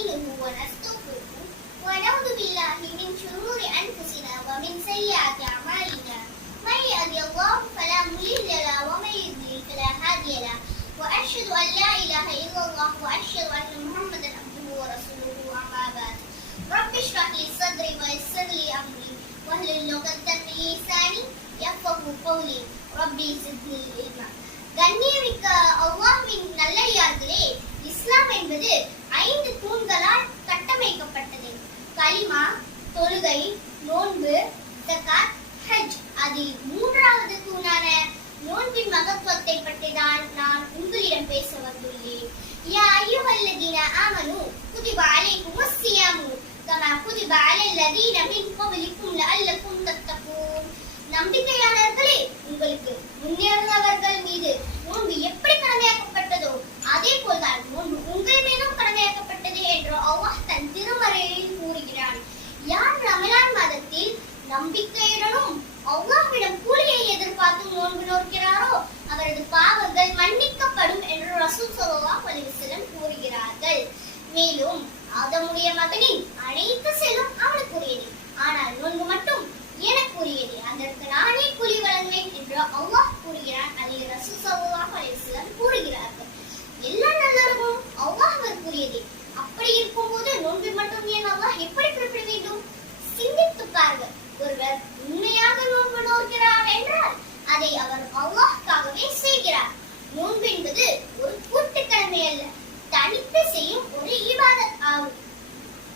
دينه ونستغفره ونعوذ بالله من شرور أنفسنا ومن سيئات أعمالنا. من يهدي الله فلا مضل له ومن يضلل فلا هادي له. وأشهد أن لا إله إلا الله وأشهد أن محمدا عبده ورسوله أما بعد. رب اشرح لي صدري ويسر لي أمري. واحلل عقدة من لساني يفقهوا قولي. ربي زدني علما. கண்ணியமிக்க அல்லாவின் நல்லடியார்களே இஸ்லாம் என்பது ஐந்து தூண்களால் கட்டமைக்கப்பட்டது. கலிமா தொழுகை நோன்பு ஜகாத் ஹஜ். அதில் மூன்றாவது தூணான நோன்பின் மகத்துவத்தை பற்றி தான் நான் உங்களிடம் பேச வந்துள்ளேன். யா அய்யுஹல்லதீன ஆமனு குதிப அலைக்குமுஸ் ஸியாமு கமா குதிப அலல் லதீன மின் கப்லிக்கும் லஅல்லக்கும் தத்தகூன். நம்பிக்கையாளர்களே உங்களுக்கு முன்னேறினவர்கள் மீது நோன்பு எப்படி கடமையாக்கப்பட்டதோ அதே போல்தான் நோன்பு உங்கள் மீதும் கடமையாக்கப்பட்டது என்று அல்லாஹ் தன் திருமறையில் கூறுகிறான் யார் ரமலான் மாதத்தில் நம்பிக்கையுடனும் அவ்வாவிடம் கூலியை எதிர்பார்த்து நோன்பு நோக்கிறாரோ அவரது பாவங்கள் மன்னிக்கப்படும் என்று ரசூல் சொல்லா அலைஹி கூறுகிறார்கள். மேலும் ஆதமுடைய மகனின் அனைத்து செல்லும் அவனுக்குரியது. ஆனால் நோன்பு மட்டும் எனக்குரியது. அதற்கு நானே கூலி வழங்குவேன் என்று அல்லாஹ் கூறுகிறான் அதில் ரசூல் சொல்லா அலைஹி கூறுகிறார்கள். எல்லா நல்லறவும் அல்லாஹ்விற்குரியது. அப்படி இருக்கும்போது நோன்பு மட்டும் ஏன் அல்லாஹ் எப்படி குறிப்பிட வேண்டும்? சிந்தித்து பாருங்கள். ஒருவர் உண்மையாக நோன்பு நோக்கிறார் என்றால் அதை அவர் அல்லாஹ்க்காகவே செய்கிறார். நோன்பு என்பது ஒரு கூட்டுக்கிழமை அல்ல தனித்து செய்யும் ஒரு இபாதத் ஆகும்.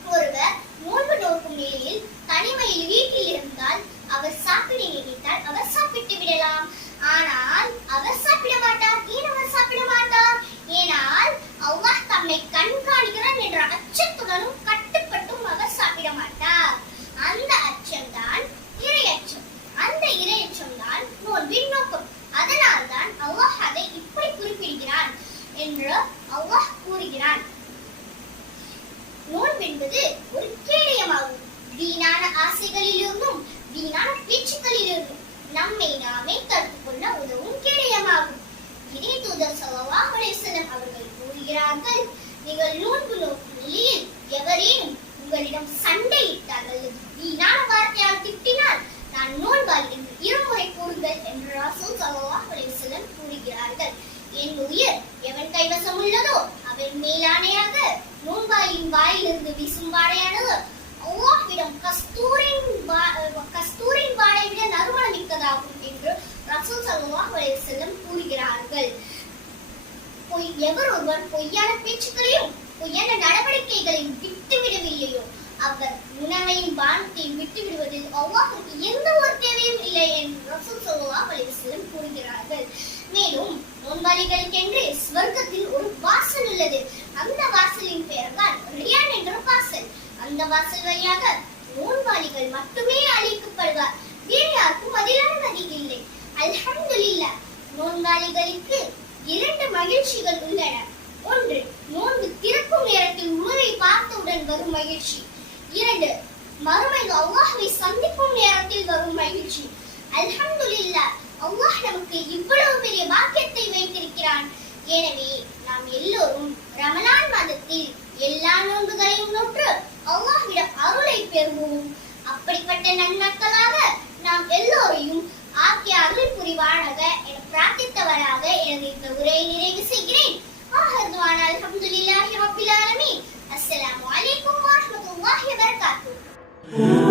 ஒருவர் நோன்பு நோக்கும் நிலையில் தனிமையில் வீட்டில் இருந்தால் அவர் சாப்பிட நினைத்தால் அவர் சாப்பிட்டு விடலாம். ஆனால் அவர் சாப்பிட மாட்டார் ஏன் அவர் சாப்பிட மாட்டார் ஏனால் அல்லாஹ் தம்மை கண்காணிக்கிறான் என்ற அச்சத்துடனும் கட்டுப்பட்டும் அவர் சாப்பிட மாட்டார் அந்த அச்சம்தான் இரையச்சம் அந்த இரையச்சம் தான் நோன்பின் நோக்கம் அதனால்தான் அல்லாஹ் அதை இப்படி குறிப்பிடுகிறான் என்று அல்லாஹ் கூறுகிறான். நோன்பு என்பது ஒரு கேடயமாகும். வீணான ஆசைகளிலிருந்தும் வீணான பேச்சுக்களிலிருந்தும் நம்மை நாமே தடுத்துக் கொள்ள உதவும் கேடயமாகும். இதே தூதர் சலவா அலைஹி அவர்கள் கூறுகிறார்கள் நீங்கள் நோன்பு நோக்கும் நிலையில் எவரேனும் உங்களிடம் சண்டையிட்டால் அல்லது வீணான வார்த்தையால் திட்டினால் நான் நோன்பால் என்று இருமுறை கூறுங்கள் என்று ரசூல் சலவா அலைஹி கூறுகிறார்கள். என் உயிர் எவன் கைவசம் உள்ளதோ அவன் மேலானையாக நோன்பாயின் வாயிலிருந்து வீசும் வாடையானது அல்லாஹ்விடம் கஸ்தூரின் கஸ்தூரின் வாடை விட நறுமணம் மிக்கதாகும் என்று ரசூல் ஸல்லல்லாஹு அலைஹி வஸல்லம் கூறுகிறார்கள். பொய் எவர் ஒருவர் பொய்யான பேச்சுக்களையும் பொய்யான நடவடிக்கைகளையும் விட்டுவிடவில்லையோ அவர் உணவையும் வானத்தையும் விட்டுவிடுவதில் விடுவதில் எந்த ஒரு தேவையும் இல்லை என்று ரசூல் ஸல்லல்லாஹு அலைஹி வஸல்லம் கூறுகிறார்கள். மேலும் சொர்க்கத்தில் ஒரு வாசல் உள்ளது. அந்த வாசலின் பெயர் தான் ரியான் என்ற வாசல். அந்த வாசல் வழியாக நோன்பாளிகள் மட்டுமே அழைக்கப்படுவார். வேறு யாருக்கும் அதில் அனுமதி இல்லை. அல்ஹம்துலில்லா நோன்பாளிகளுக்கு இரண்டு மகிழ்ச்சிகள் உள்ளன. ஒன்று நோன்பு திறக்கும் நேரத்தில் உணவை பார்த்தவுடன் வரும் மகிழ்ச்சி. இரண்டு மறுமையில் அல்லாஹ்வை சந்திக்கும் நேரத்தில் வரும் மகிழ்ச்சி அல்ஹம்துலில்லாஹ் அல்லாஹ் நமக்கு இவ்வளவு பெரிய பாக்கியத்தை வைத்திருக்கிறான் எனவே நாம் எல்லோரும் ரமலான் மாதத்தில் எல்லா நோன்புகளையும் நோற்று அல்லாஹ்விடம் அருளை பெறுவோம். அப்படிப்பட்ட நன்மக்களாக நாம் எல்லோரையும் ஆக்கிய அருள் புரிவானாக என பிரார்த்தித்தவராக எனது இந்த உரையை நிறைவு செய்கிறேன். ஆஹர்துவான அல்ஹம்துலில்லாஹி ரப்பில் ஆலமீன். அஸ்ஸலாமு அலைக்கும் வரஹ்மத்துல்லாஹி வபரகாத்துஹு.